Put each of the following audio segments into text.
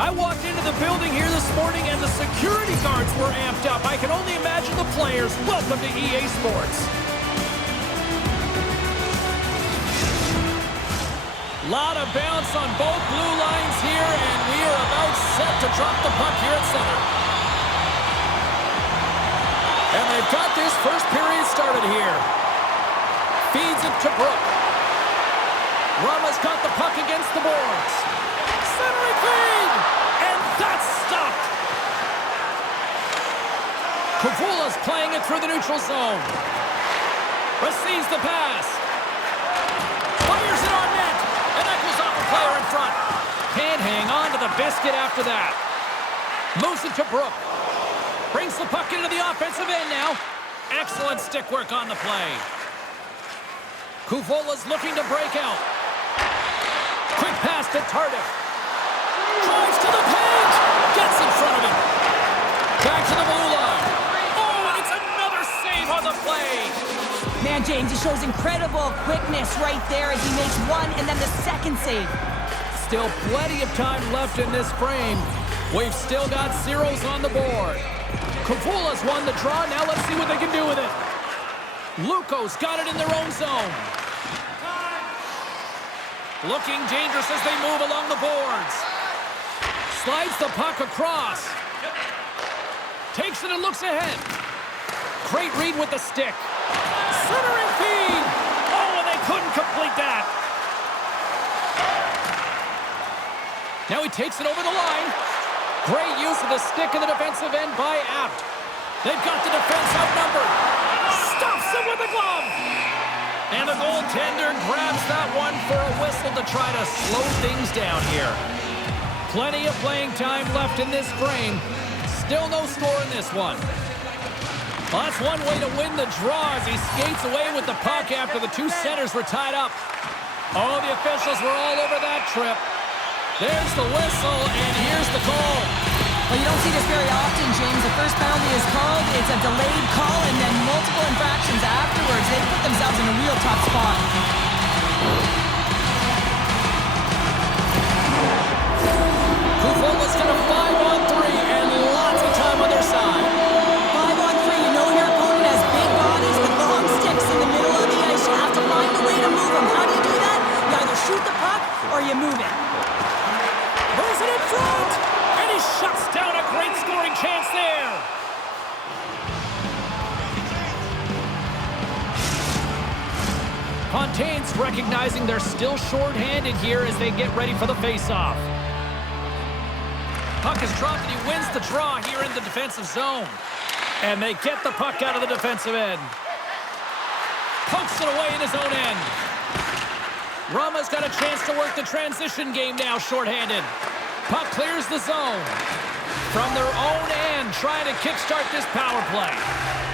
I walked into the building here this morning and the security guards were amped up. I can only imagine the players. Welcome to EA Sports. Lot of bounce on both blue lines here, and we are about set to drop the puck here at center. And they've got this first period started here. Feeds it to Brook. Rama's got the puck against the boards. Centering feed! And that's stopped! Kouvola's playing it through the neutral zone. Receives the pass. Fires it on net. And that goes off a player in front. Can't hang on to the biscuit after that. Moves it to Brook. Brings the puck into the offensive end now. Excellent stick work on the play. Kouvola's looking to break out. Quick pass to Tardif. Drives to the paint. Gets in front of him. Back to the blue line. Oh, and it's another save on the play. Man, James, he shows incredible quickness right there as he makes one and then the second save. Still plenty of time left in this frame. We've still got zeros on the board. Kouvola's won the draw. Now let's see what they can do with it. Lukko's got it in their own zone. Looking dangerous as they move along the boards. Slides the puck across. Takes it and looks ahead. Great read with the stick. Centering feed. Oh, and they couldn't complete that. Now he takes it over the line. Great use of the stick in the defensive end by Abt. They've got the defense outnumbered. Stops him with the glove. And the goaltender grabs that one for a whistle to try to slow things down here. Plenty of playing time left in this frame. Still no score in this one. Well, that's one way to win the draw as he skates away with the puck after the two centers were tied up. Oh, the officials were all over that trip. There's the whistle, and here's the call. Well, you don't see this very often, James. The first penalty is called, it's a delayed call, and then multiple infractions afterwards. They put themselves in a real tough spot. Kouvola's got a 5-on-3 and lots of time on their side. 5-on-3, you know your opponent has big bodies with long sticks in the middle of the ice. You have to find a way to move them. How do you do that? You either shoot the puck or you move it. Moves it in front! And he shuts down a great scoring chance there. Fontaine's recognizing they're still short-handed here as they get ready for the face-off. Puck is dropped and he wins the draw here in the defensive zone. And they get the puck out of the defensive end. Pokes it away in his own end. Rama's got a chance to work the transition game now, short-handed. Puck clears the zone. From their own end, trying to kickstart this power play.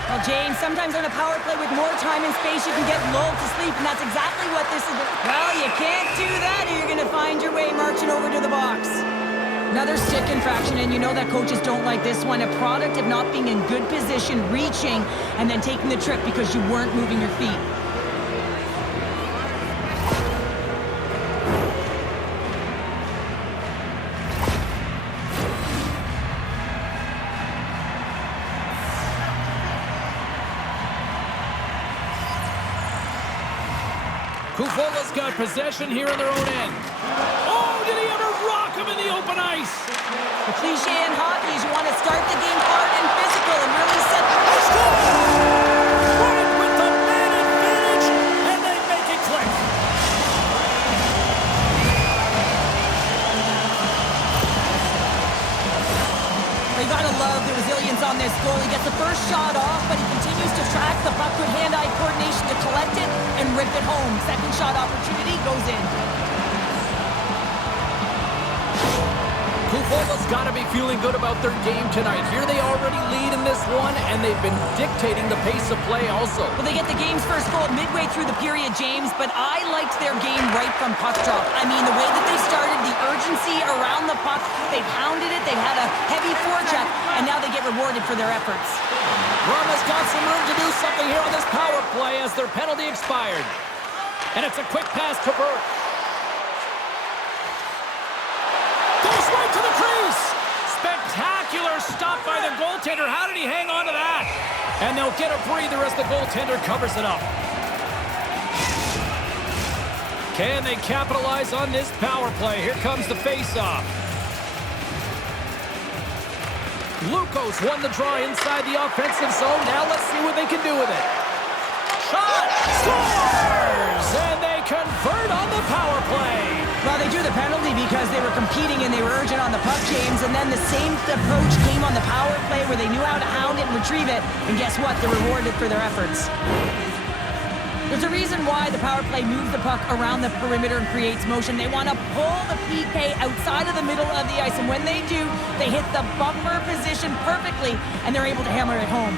Well, James, sometimes on a power play with more time and space, you can get lulled to sleep, and that's exactly what this is. Well, you can't do that, or you're going to find your way marching over to the box. Another stick infraction, and you know that coaches don't like this one. A product of not being in good position, reaching, and then taking the trip because you weren't moving your feet. Kouvola's got possession here in their own end. Oh, did he ever rock him in the open ice? The cliche in hockey is you want to start the game hard and physical and really set the Right with the man advantage, and they make it click. You gotta love the resilience on this goal. He gets the first shot off, but he continues to track the puck with hand-eye coordination to collect it and rip it home. Second shot opportunity goes in. Kouvola's got to be feeling good about their game tonight. Here they already lead in this one, and they've been dictating the pace of play also. Well, they get the game's first goal midway through the period, James, but I liked their game right from puck drop. I mean, the way that they started, the urgency around the puck, they pounded it, they had a heavy forecheck, and now they get rewarded for their efforts. Rama's got some room to do something here on this power play as their penalty expired. And it's a quick pass to Burke. Goes right to the crease. goaltender. How did he hang on to that? And they'll get a breather as the goaltender covers it up. Can they capitalize on this power play? Here comes the face-off. Lukko's won the draw inside the offensive zone. Now let's see what they can do with it. Shot! Scores! And they convert on the power play. Well, they drew the penalty because they were competing and they were urgent on the puck, James. And then the same approach came on the power play where they knew how to hound it and retrieve it. And guess what? They're rewarded for their efforts. There's a reason why the power play moves the puck around the perimeter and creates motion. They want to pull the PK outside of the middle of the ice. And when they do, they hit the bumper position perfectly, and they're able to hammer it home.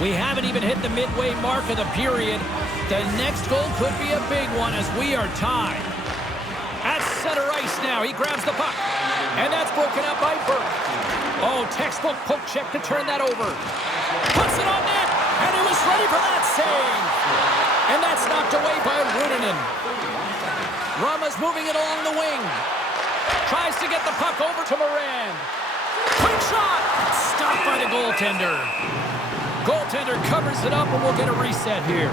We haven't even hit the midway mark of the period. The next goal could be a big one as we are tied. At center ice now, he grabs the puck. And that's broken up by Burke. Oh, textbook poke check to turn that over. Puts it on net, and he was ready for that save. And that's knocked away by Ruunanen. Rama's moving it along the wing. Tries to get the puck over to Morand. Quick shot! Stopped by the goaltender. Goaltender covers it up, and we'll get a reset here.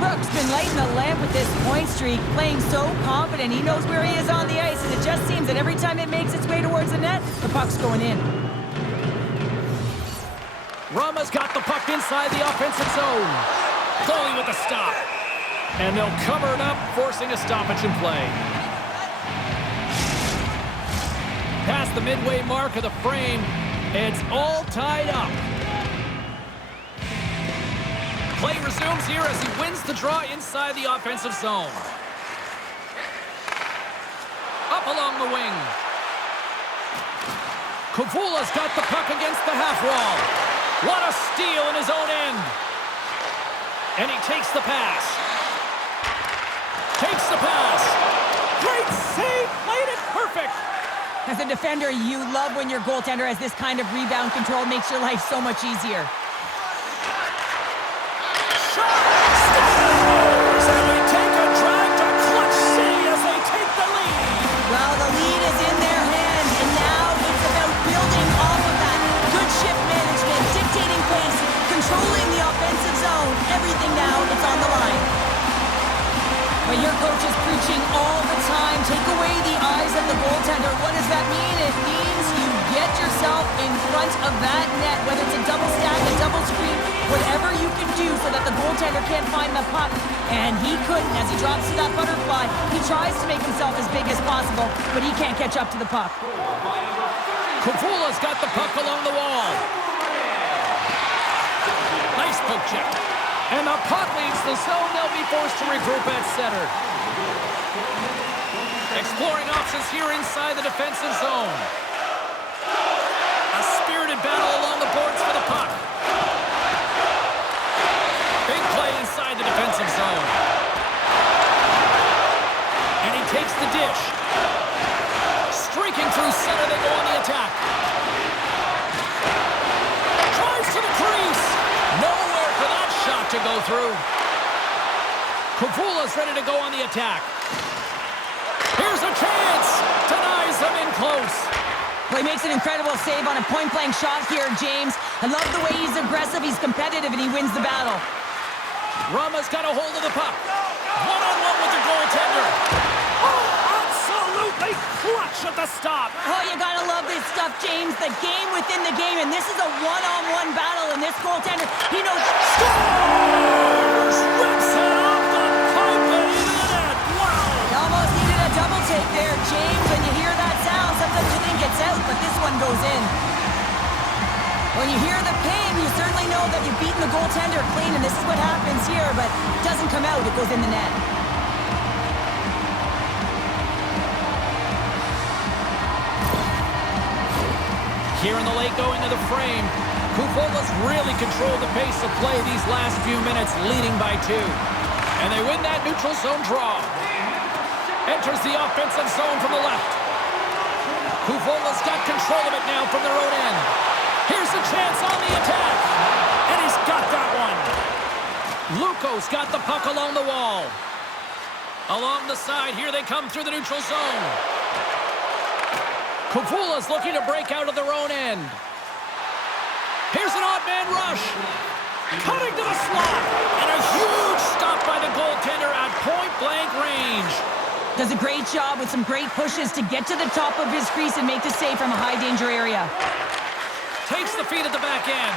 Brook's been lighting the lamp with this point streak, playing so confident. He knows where he is on the ice, and it just seems that every time it makes its way towards the net, the puck's going in. Rama's got the puck inside the offensive zone. Goalie with a stop. And they'll cover it up, forcing a stoppage in play. Past the midway mark of the frame, it's all tied up. Play resumes here as he wins the draw inside the offensive zone. Up along the wing. Kouvola's got the puck against the half wall. What a steal in his own end. And he takes the pass. Takes the pass. Great save. Played it perfect. As a defender, you love when your goaltender has this kind of rebound control. Makes your life so much easier. Everything now, it's on the line. But your coach is preaching all the time. Take away the eyes of the goaltender. What does that mean? It means you get yourself in front of that net, whether it's a double stack, a double screen, whatever you can do so that the goaltender can't find the puck. And he couldn't as he drops to that butterfly. He tries to make himself as big as possible, but he can't catch up to the puck. Kouvola's got the puck along the wall. Nice poke check. And the puck leaves the zone. They'll be forced to regroup at center. Exploring options here inside the defensive zone. A spirited battle along the boards for the puck. Big play inside the defensive zone. And he takes the dish. Streaking through center, they go on the attack. Drives to the crease. Nowhere for that shot to go through. Kouvola's ready to go on the attack. Here's a chance. Denies him in close. Well, he makes an incredible save on a point-blank shot here, James. I love the way he's aggressive, he's competitive, and he wins the battle. Rama's got a hold of the puck. One-on-one with the goaltender. Oh, absolutely clutch at the stop. Oh, you gotta love this stuff, James. The game within the game, and this is a one-on-one battle, and this goaltender, he knows... Scores! Rips it off the pipe and into the net. Wow! He almost needed a double take there, James. When you hear that sound, sometimes you think it's out, but this one goes in. When you hear the ping, you certainly know that you've beaten the goaltender clean, and this is what happens here, but it doesn't come out, it goes in the net. Here in the late going of the frame, Kouvola's really controlled the pace of play these last few minutes, leading by 2. And they win that neutral zone draw. Enters the offensive zone from the left. Kouvola's got control of it now from their own end. Here's a chance on the attack. And he's got that one. Lukko's got the puck along the wall. Along the side, here they come through the neutral zone. Kouvola's looking to break out of their own end. Here's an odd man rush. Cutting to the slot. And a huge stop by the goaltender at point-blank range. Does a great job with some great pushes to get to the top of his crease and make the save from a high-danger area. Takes the feed at the back end.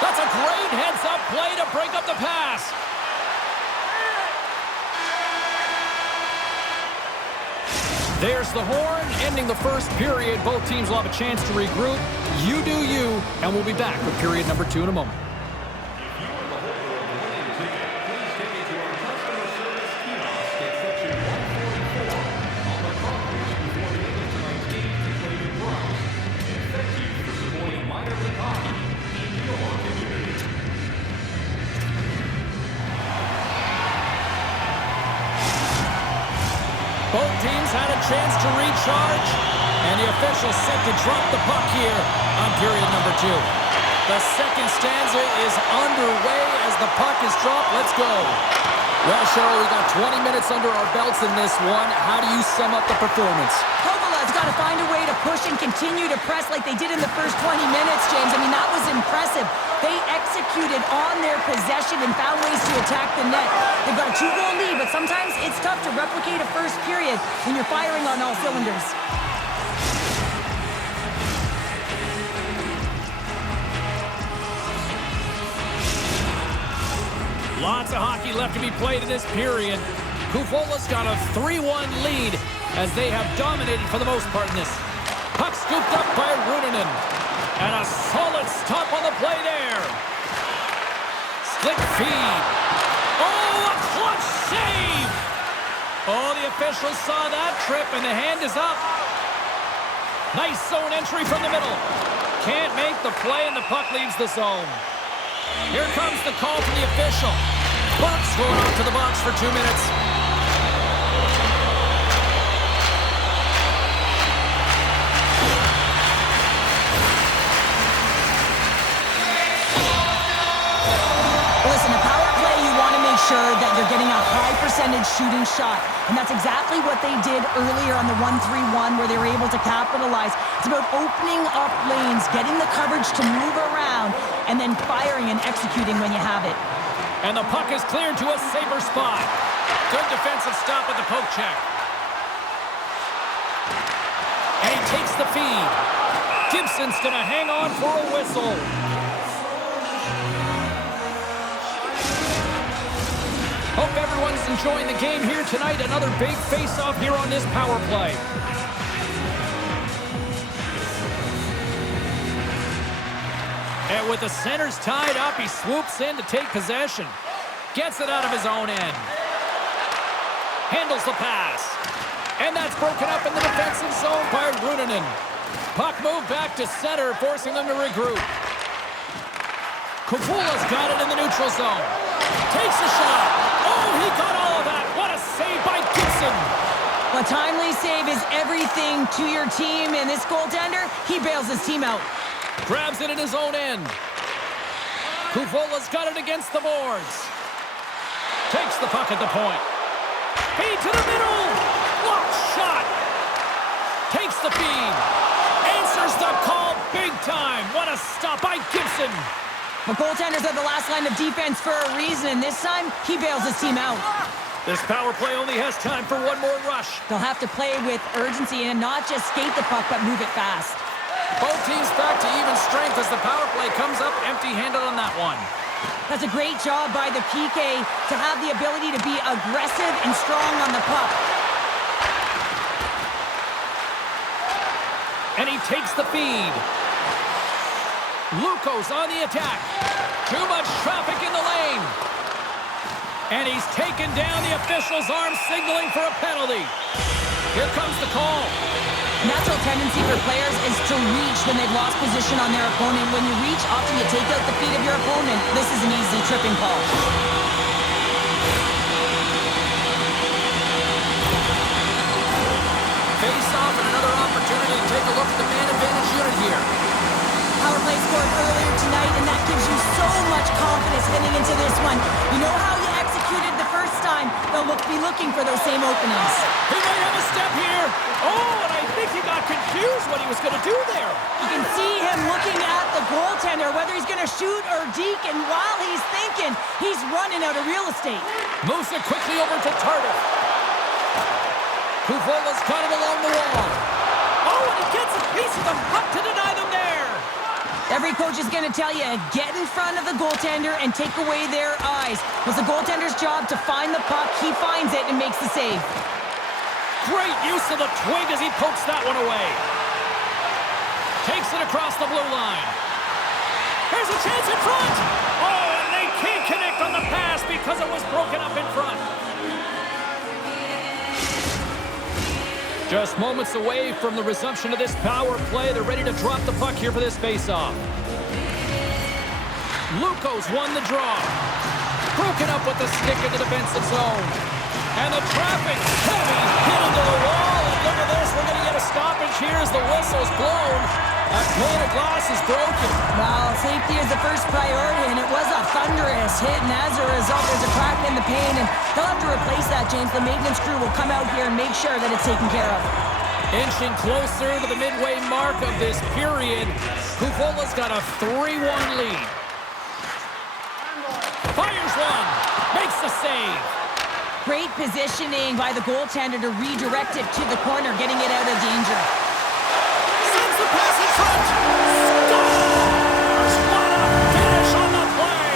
That's a great heads-up play to break up the pass. There's the horn, ending the first period. Both teams will have a chance to regroup. You do you, and we'll be back with period number 2 in a moment. Both teams had a chance to recharge, and the official set to drop the puck here on period number 2. The second stanza is underway as the puck is dropped. Let's go. Well, Cheryl, we got 20 minutes under our belts in this one. How do you sum up the performance? Kovala's got to find a way to push and continue to press like they did in the first 20 minutes, James. I mean, that was impressive. They executed on their possession and found ways to attack the net. They've got a 2-goal lead, but sometimes it's tough to replicate a first period when you're firing on all cylinders. Lots of hockey left to be played in this period. Kouvola's got a 3-1 lead as they have dominated for the most part in this. Puck scooped up by Ruunanen. And a solid stop on the play there. Slick feed. Oh, a clutch save! Oh, the officials saw that trip, and the hand is up. Nice zone entry from the middle. Can't make the play, and the puck leaves the zone. Here comes the call from the official. Burke's going off to the box for 2 minutes. Listen, a power play, you want to make sure that you're getting a high percentage shooting shot. And that's exactly what they did earlier on the 1-3-1 where they were able to capitalize. It's about opening up lanes, getting the coverage to move around, and then firing and executing when you have it. And the puck is cleared to a safer spot. Good defensive stop with the poke check. And he takes the feed. Gibson's going to hang on for a whistle. Hope everyone's enjoying the game here tonight. Another big face-off here on this power play. And with the centers tied up, he swoops in to take possession. Gets it out of his own end. Handles the pass. And that's broken up in the defensive zone by Ruunanen. Puck moved back to center, forcing them to regroup. Kouvola's got it in the neutral zone. Takes a shot. Oh, he got all of that. What a save by Gibson. A timely save is everything to your team, and this goaltender, he bails his team out. Grabs it in his own end. Kouvola's got it against the boards. Takes the puck at the point. Feed to the middle. Blocked shot. Takes the feed. Answers the call big time. What a stop by Gibson. The goaltenders are the last line of defense for a reason, and this time, he bails his team out. This power play only has time for one more rush. They'll have to play with urgency and not just skate the puck, but move it fast. Both teams back to even strength as the power play comes up empty-handed on that one. That's a great job by the PK to have the ability to be aggressive and strong on the puck. And he takes the feed. Lukko's on the attack. Too much traffic in the lane. And he's taken down. The official's arm signaling for a penalty. Here comes the call. Natural tendency for players is to reach when they've lost position on their opponent. When you reach, often you take out the feet of your opponent. This is an easy tripping call. Face off and another opportunity to take a look at the man advantage unit here. Power play scored earlier tonight, and that gives you so much confidence heading into this one. You know how you executed the first time. They'll be looking for those same openings. He might have a step here. Oh, and I think think he got confused what he was going to do there. You can see him looking at the goaltender, whether he's going to shoot or deke, and while he's thinking, he's running out of real estate. Moves it quickly over to Tardif. Kouvola's got it along the wall. Oh, and he gets a piece of the puck to deny them there. Every coach is going to tell you, get in front of the goaltender and take away their eyes. It was the goaltender's job to find the puck. He finds it and makes the save. Great use of the twig as he pokes that one away. Takes it across the blue line. Here's a chance in front. Oh, and they can't connect on the pass because it was broken up in front. Just moments away from the resumption of this power play. They're ready to drop the puck here for this face-off. Lukko's won the draw. Broken up with the stick in the defensive zone. And the traffic heavy hit into the wall. And look at this. We're going to get a stoppage here as the whistle's blown. That pane of glass is broken. Well, safety is the first priority, and it was a thunderous hit, and as a result, there's a crack in the pane, and they'll have to replace that, James. The maintenance crew will come out here and make sure that it's taken care of. Inching closer to the midway mark of this period, Kouvola's got a 3-1 lead. Fires one, makes the save. Great positioning by the goaltender to redirect it to the corner, getting it out of danger. Sends the pass in front. Scores! What a finish on the play!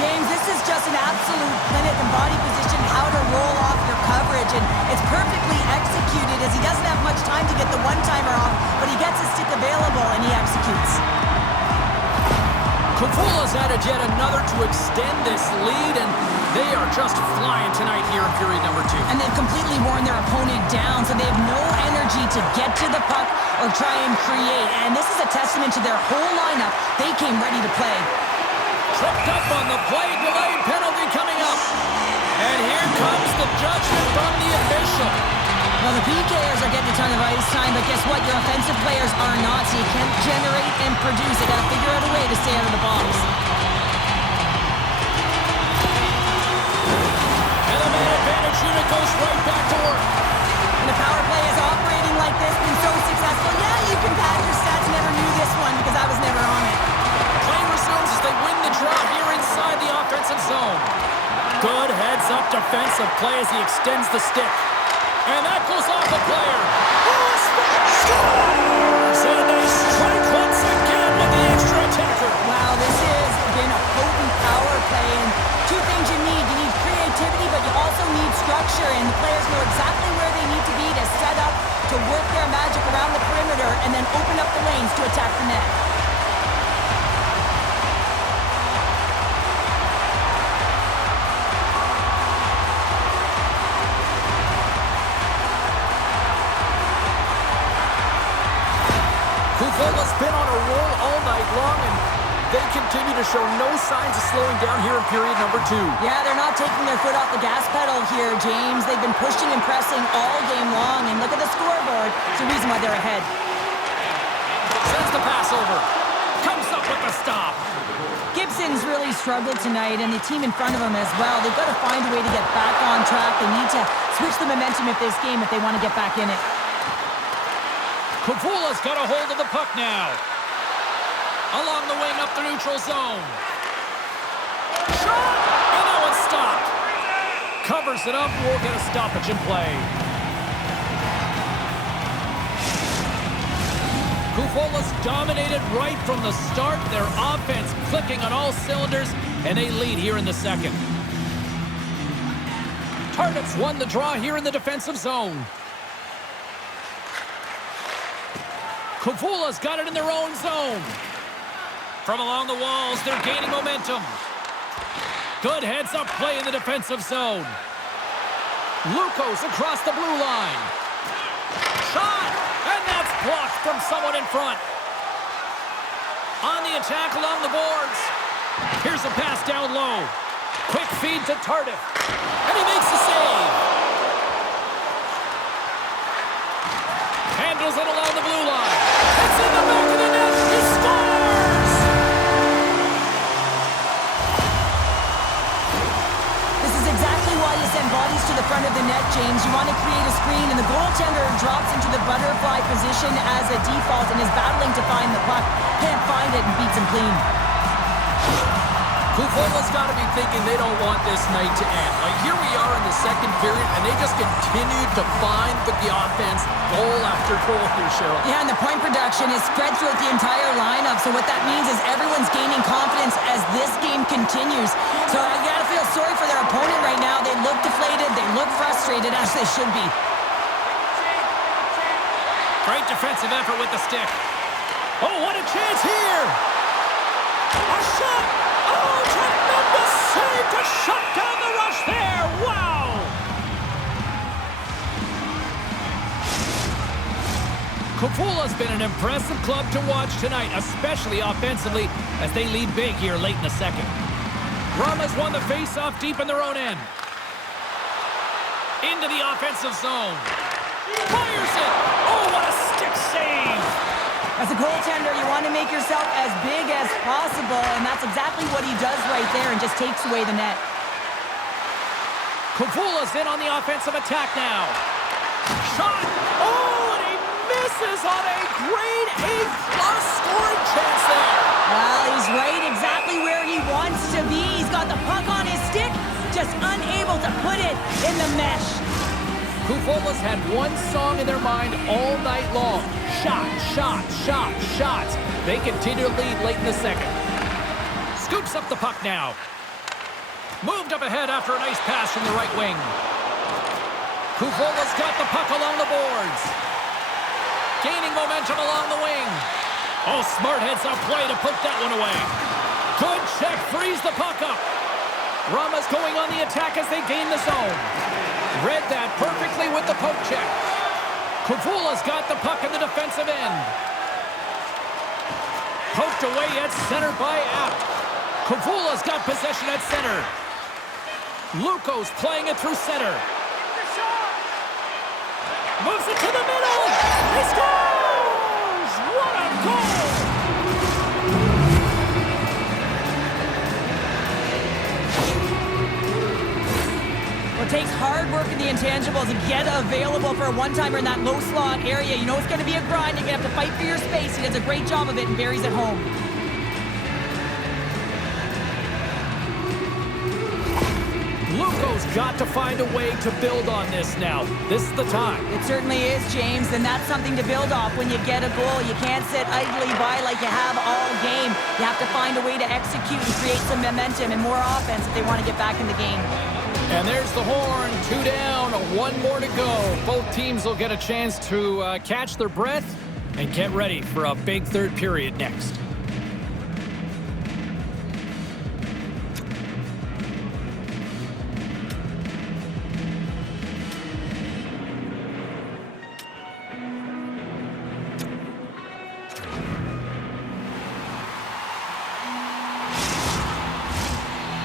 James, this is just an absolute clinic and body position, how to roll off your coverage, and it's perfectly executed as he doesn't have much time to get the one-timer off, but he gets his stick available and he executes. Kouvola's added yet another to extend this lead, and they are just flying tonight here in period number 2. And they've completely worn their opponent down, so they have no energy to get to the puck or try and create. And this is a testament to their whole lineup. They came ready to play. Tripped up on the play, delayed penalty coming up. And here comes the judgment from the official. Well, the PKers are getting a ton of ice time, but guess what? Your offensive players are not, so you can't generate and produce. They got to figure out a way to stay out of the box. And the man advantage unit goes right back to work. And the power play is operating like this, been so successful. Yeah, you can pad your stats. Never knew this one because I was never on it. Play resumes as they win the draw here inside the offensive zone. Good heads-up defensive play as he extends the stick. And that goes off a player. Scores! And they strike once again with the extra attacker. Wow, this has been a potent power play. And two things you need. You need creativity, but you also need structure. And the players know exactly where they need to be to set up, to work their magic around the perimeter, and then open up the lanes to attack the net. Kouvola's been on a roll all night long, and they continue to show no signs of slowing down here in period number 2. Yeah, they're not taking their foot off the gas pedal here, James. They've been pushing and pressing all game long, and look at the scoreboard. It's the reason why they're ahead. Sends the pass over. Comes up with the stop. Gibson's really struggled tonight, and the team in front of him as well. They've got to find a way to get back on track. They need to switch the momentum of this game if they want to get back in it. Kouvola's got a hold of the puck now. Along the wing up the neutral zone. Shot! And that one's stopped. Covers it up. We'll get a stoppage in play. Kouvola's dominated right from the start. Their offense clicking on all cylinders, and they lead here in the second. Tardif's won the draw here in the defensive zone. Kouvola's got it in their own zone. From along the walls, they're gaining momentum. Good heads-up play in the defensive zone. Lukko's across the blue line. Shot! And that's blocked from someone in front. On the attack along the boards. Here's a pass down low. Quick feed to Tardif. And he makes the save. Handles it along the blue line. It's in the back of the net. He scores! This is exactly why you send bodies to the front of the net, James. You want to create a screen, and the goal as a default and is battling to find the puck. Can't find it and beats him clean. Kouvola's got to be thinking they don't want this night to end. Like, here we are in the second period, and they just continued to find the offense goal after goal here, Cheryl. Yeah, and the point production is spread throughout the entire lineup, so what that means is everyone's gaining confidence as this game continues. So I got to feel sorry for their opponent right now. They look deflated, they look frustrated, as they should be. Great defensive effort with the stick. Oh, what a chance here! A shot! Oh, tremendous save to shut down the rush there! Wow! Kouvola's been an impressive club to watch tonight, especially offensively, as they lead big here late in the second. Rauman's won the face-off deep in their own end. Into the offensive zone. Fires it! Oh, what a stick save! As a goaltender, you want to make yourself as big as possible, and that's exactly what he does right there and just takes away the net. Kouvola's in on the offensive attack now. Shot! Oh, and he misses on a grade A+ scoring chance there. Well, he's right exactly where he wants to be. He's got the puck on his stick, just unable to put it in the mesh. Kouvola's had one song in their mind all night long. Shot, shot, shot, shot. They continue to lead late in the second. Scoops up the puck now. Moved up ahead after a nice pass from the right wing. Kouvola's got the puck along the boards. Gaining momentum along the wing. Oh, smart heads-up play to put that one away. Good check, frees the puck up. Rauman's going on the attack as they gain the zone. Read that perfectly with the poke check. Kouvola's got the puck in the defensive end. Poked away at center by Abt. Kouvola's got possession at center. Lukko's playing it through center. Moves it to the middle. He scores! What a goal! It takes hard work in the intangibles to get available for a one-timer in that low slot area. You know it's going to be a grind. You're going to have to fight for your space. He does a great job of it and buries it home. Lukko's got to find a way to build on this now. This is the time. It certainly is, James, and that's something to build off when you get a goal. You can't sit idly by like you have all game. You have to find a way to execute and create some momentum and more offense if they want to get back in the game. And there's the horn. 2 down, 1 more to go. Both teams will get a chance to catch their breath and get ready for a big third period next.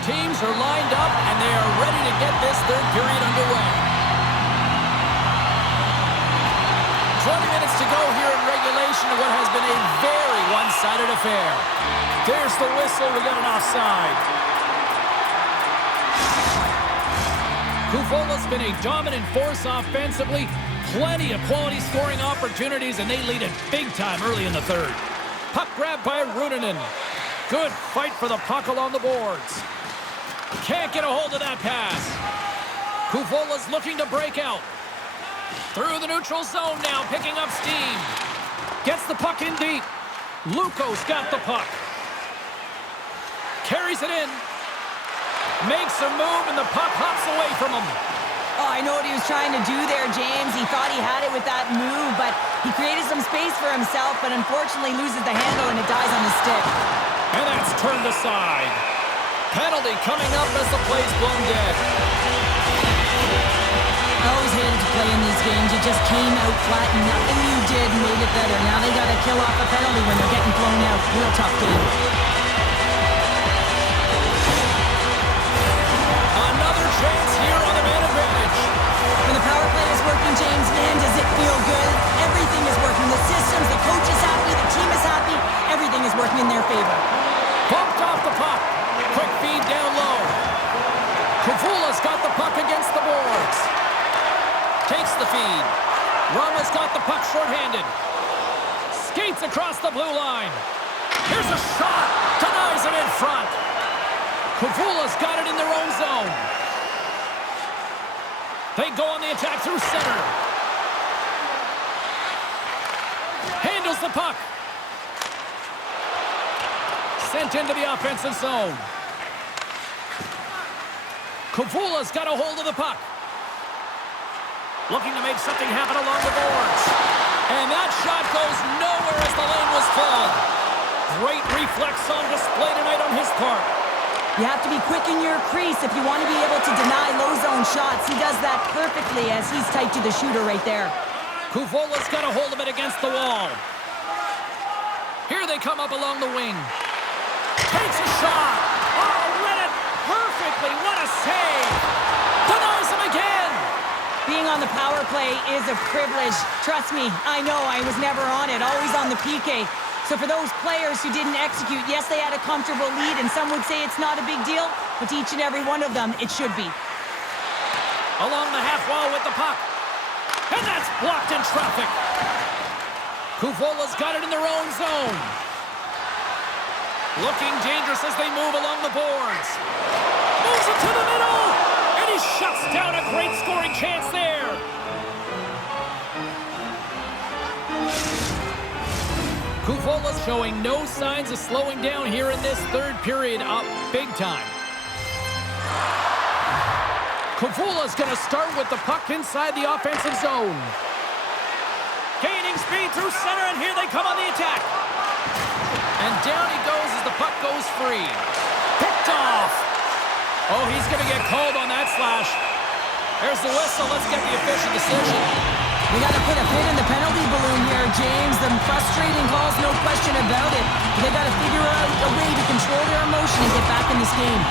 Teams are lined up, and they are ready to get this third period underway. 20 minutes to go here in regulation of what has been a very one-sided affair. There's the whistle. We got an offside. Kouvola's been a dominant force offensively. Plenty of quality scoring opportunities, and they lead it big time early in the third. Puck grab by Ruunanen. Good fight for the puck along the boards. Can't get a hold of that pass. Kouvola's looking to break out. Through the neutral zone now, picking up steam. Gets the puck in deep. Lukko's got the puck. Carries it in. Makes a move, and the puck hops away from him. Oh, I know what he was trying to do there, James. He thought he had it with that move, but he created some space for himself, but unfortunately loses the handle, and it dies on the stick. And that's turned aside. Penalty coming up as the play's blown dead. I always hated to play in these games. You just came out flat and nothing you did made it better. Now they got to kill off a penalty when they're getting blown out. Real tough game. Another chance here on the man advantage. When the power play is working, James, man, does it feel good? Everything is working. The systems, the coach is happy, the team is happy. Everything is working in their favor. Bumped off the puck. Quick feed down low. Kouvola's got the puck against the boards. Takes the feed. Rauman's got the puck shorthanded. Skates across the blue line. Here's a shot. Denies it in front. Kouvola's got it in their own zone. They go on the attack through center. Handles the puck. Sent into the offensive zone. Kouvola's got a hold of the puck. Looking to make something happen along the boards. And that shot goes nowhere as the lane was full. Great reflex on display tonight on his part. You have to be quick in your crease if you want to be able to deny low zone shots. He does that perfectly as he's tight to the shooter right there. Kouvola's got a hold of it against the wall. Here they come up along the wing. Takes a shot. Oh, read it perfectly. What a save. Denies him again. Being on the power play is a privilege. Trust me, I know I was never on it, always on the PK. So for those players who didn't execute, yes, they had a comfortable lead, and some would say it's not a big deal, but to each and every one of them, it should be. Along the half wall with the puck. And that's blocked in traffic. Kouvola's got it in their own zone. Looking dangerous as they move along the boards. Moves it to the middle. And he shuts down a great scoring chance there. Kouvola's showing no signs of slowing down here in this third period, up big time. Kouvola's going to start with the puck inside the offensive zone. Gaining speed through center, and here they come on the attack. And down he goes as the puck goes free. Picked off. Oh, he's going to get called on that slash. There's the whistle. Let's get the official decision. We got to put a pin in the penalty balloon here, James. The frustrating calls, no question about it. They got to figure out a way to control their emotion and get back in this game.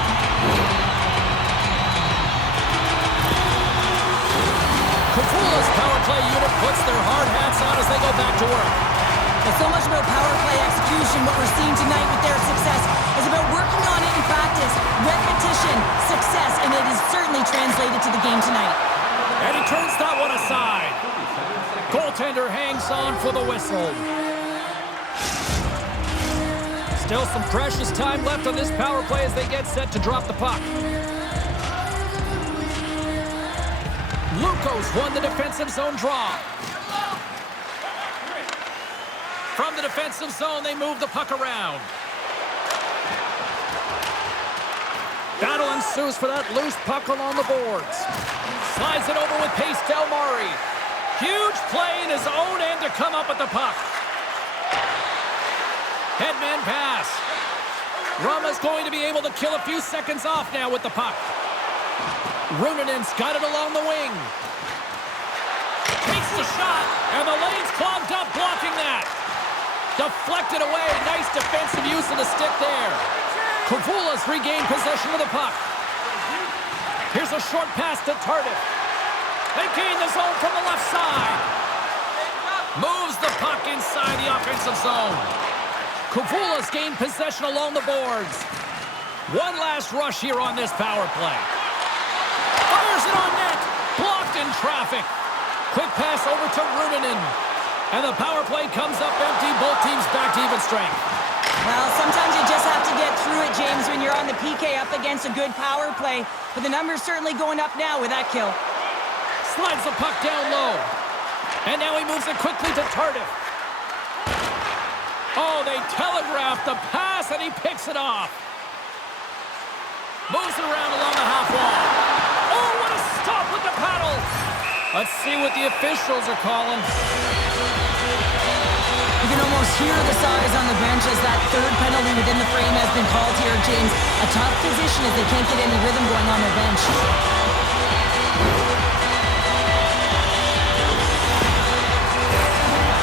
Kouvola's power play unit puts their hard hats on as they go back to work. Well, so much about power play execution. What we're seeing tonight with their success is about working on it in practice, repetition, success, and it is certainly translated to the game tonight. And he turns that one aside. Goaltender hangs on for the whistle. Still some precious time left on this power play as they get set to drop the puck. Lukko's won the defensive zone draw. From the defensive zone, they move the puck around. Battle ensues for that loose puck along the boards. Slides it over with pace to Murray. Huge play in his own end to come up with the puck. Headman pass. Rama's going to be able to kill a few seconds off now with the puck. Runonen's got it along the wing. Takes the shot, and the lane's clogged up blocking that. Deflected away. Nice defensive use of the stick there. Kouvola's regained possession of the puck. Here's a short pass to Tardif. They gain the zone from the left side. Moves the puck inside the offensive zone. Kouvola's gained possession along the boards. One last rush here on this power play. Fires it on net. Blocked in traffic. Quick pass over to Runonen. And the power play comes up empty. Both teams back to even strength. Well, sometimes you just have to get through it, James, when you're on the PK up against a good power play. But the number's certainly going up now with that kill. Slides the puck down low. And now he moves it quickly to Tardif. Oh, they telegraphed the pass, and he picks it off. Moves it around along the half wall. Oh, what a stop with the paddle. Let's see what the officials are calling. You can almost hear the sighs on the bench as that third penalty within the frame has been called here, James. A tough position as they can't get any rhythm going on their bench.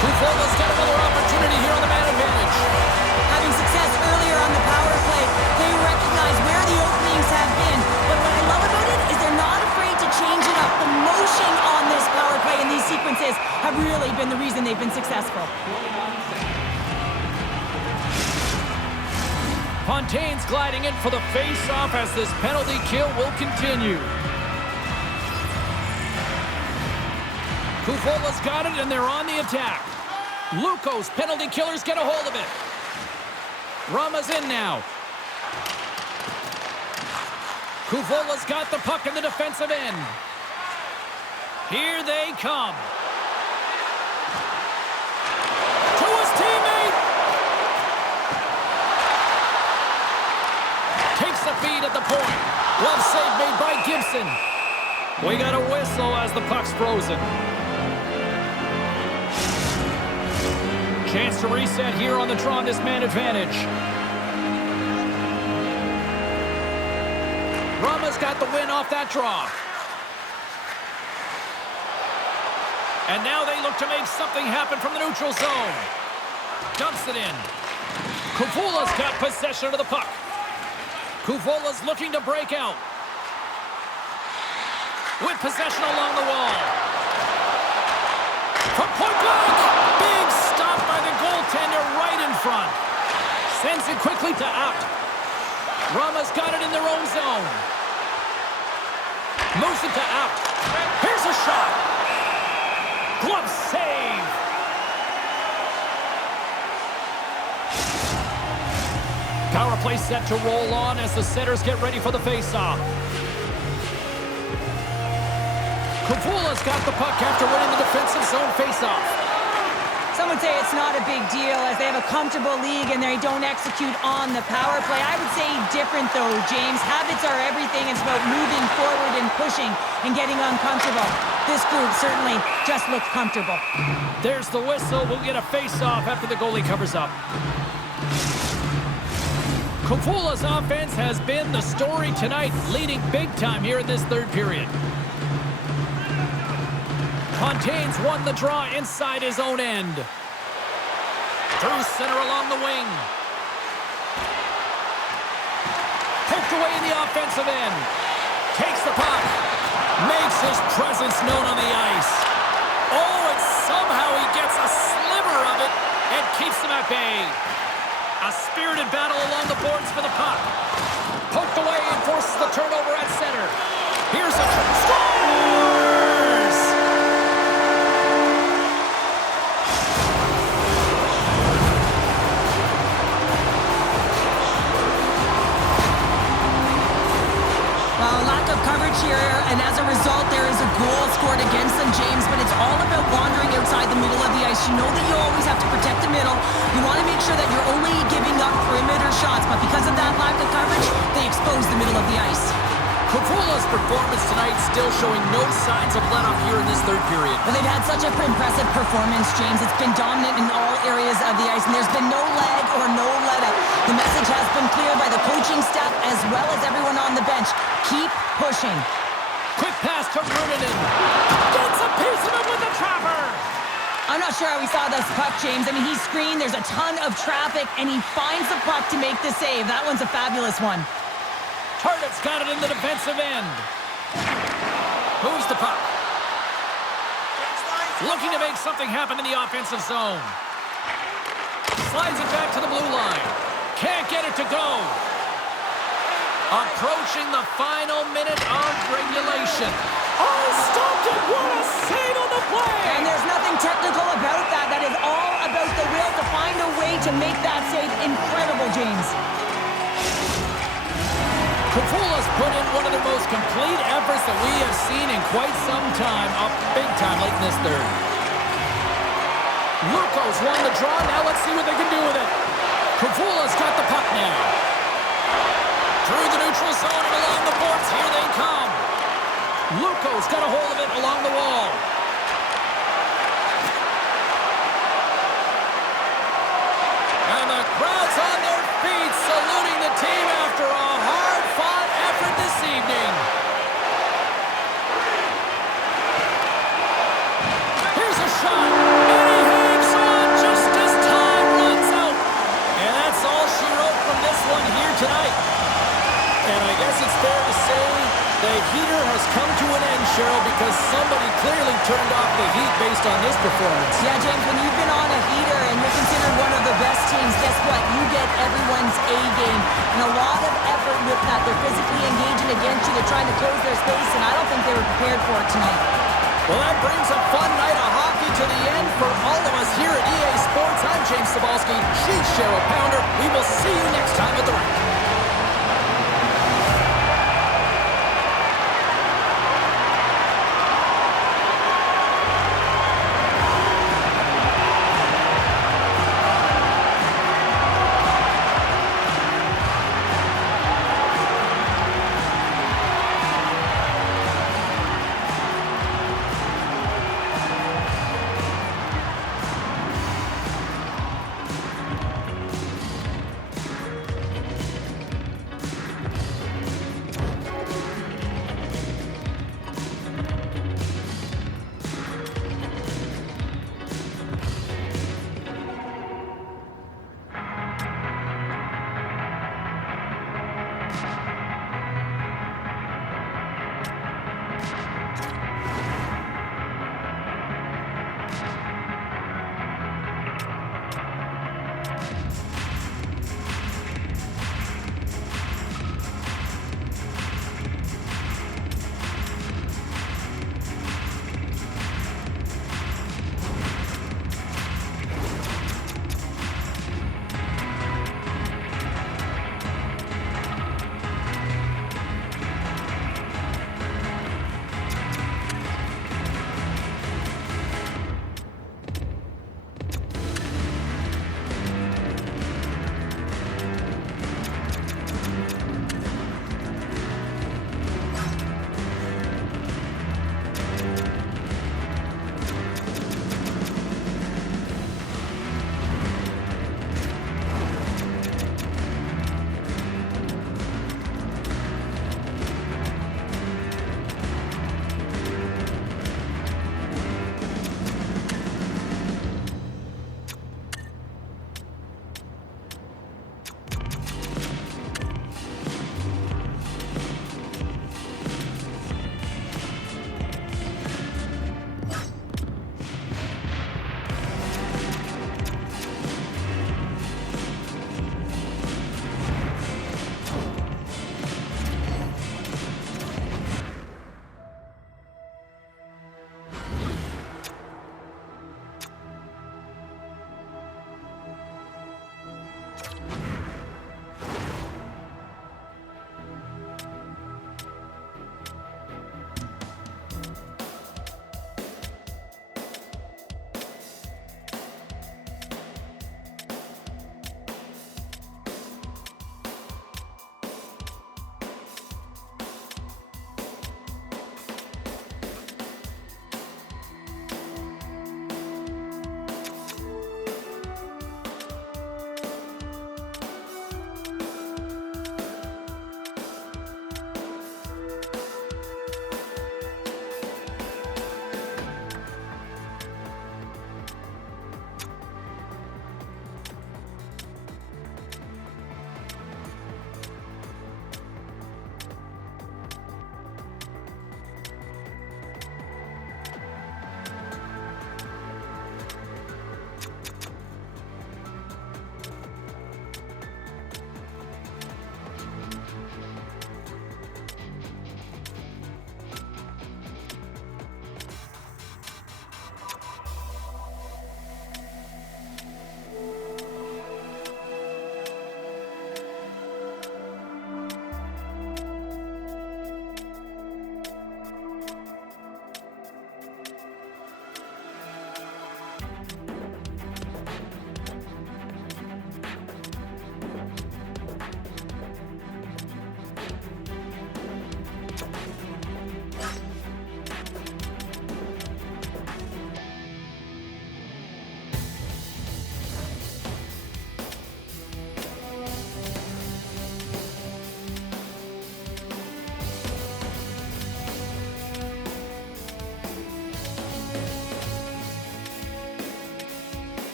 Kouvola's got another opportunity here on the man advantage. Having success earlier on the power play, they recognize where the openings have been. But what I love about it is they're not afraid to change it up. The motion on this power play and these sequences have really been the reason they've been successful. Fontaine's gliding in for the face-off as this penalty kill will continue. Kouvola's got it, and they're on the attack. Lukko's penalty killers get a hold of it. Rama's in now. Kouvola's got the puck in the defensive end. Here they come. To his teammate. Takes the feed at the point. Glove save made by Gibson. We got a whistle as the puck's frozen. Chance to reset here on the draw on this man advantage. Rama's got the win off that draw. And now they look to make something happen from the neutral zone. Dumps it in. Kouvola's got possession of the puck. Kouvola's looking to break out. With possession along the wall. From point blank. Big stop by the goaltender right in front. Sends it quickly to out. Rama's got it in their own zone. Moves it to out. Here's a shot. Glove save. Power play set to roll on as the setters get ready for the face-off. Kouvola's got the puck after winning the defensive zone face-off. Some would say it's not a big deal as they have a comfortable league and they don't execute on the power play. I would say different though, James. Habits are everything. It's about moving forward and pushing and getting uncomfortable. This group certainly just looks comfortable. There's the whistle. We'll get a face-off after the goalie covers up. Kouvola's offense has been the story tonight, leading big time here in this third period. Fontaine's won the draw inside his own end. Through center along the wing. Poked away in the offensive end. Takes the puck. Makes his presence known on the ice. Oh, and somehow he gets a sliver of it and keeps them at bay. A spirited battle along the boards for the puck. Poked away and forces the turnover at center. Here's a scores! Coverage here, and as a result, there is a goal scored against them, James, but it's all about wandering outside the middle of the ice. You know that you always have to protect the middle. You want to make sure that you're only giving up perimeter shots, but because of that lack of coverage, they expose the middle of the ice. Kouvola's performance tonight still showing no signs of let-off here in this third period. Well, they've had such an impressive performance, James. It's been dominant in all areas of the ice, and there's been no lag or no let-up. The message has been clear by the coaching staff as well as everyone on the bench. Keep pushing. Quick pass to Runanen. Gets a piece of it with the trapper. I'm not sure how he saw this puck, James. I mean, he's screened. There's a ton of traffic, and he finds the puck to make the save. That one's a fabulous one. Tarditt's got it in the defensive end. Moves the puck. Looking to make something happen in the offensive zone. Slides it back to the blue line. Can't get it to go. Approaching the final minute of regulation. Oh, stopped it! What a save on the play! And there's nothing technical about that. That is all about the will to find a way to make that save. Incredible, James. Kouvola's put in one of the most complete efforts that we have seen in quite some time. Up big time late in this third. Lukko's won the draw. Now let's see what they can do with it. Kouvola's got the puck now. Through the neutral zone and along the boards. Here they come. Lukko's got a hold of it along the wall. And the crowd's on their feet saluting the team after a hard-fought effort this evening. Here's a shot. And he hangs on just as time runs out. And that's all she wrote from this one here tonight. And I guess it's fair to say the heater has come to an end, Cheryl, because somebody clearly turned off the heat based on this performance. Yeah, James, when you've been on a heater and you're considered one of the best teams, guess what? You get everyone's A game. And a lot of effort with that. They're physically engaging against you. They're trying to close their space, and I don't think they were prepared for it tonight. Well, that brings a fun night of hockey to the end for all of us here at EA Sports. I'm James Cebulski. She's Cheryl Pounder. We will see you next time at the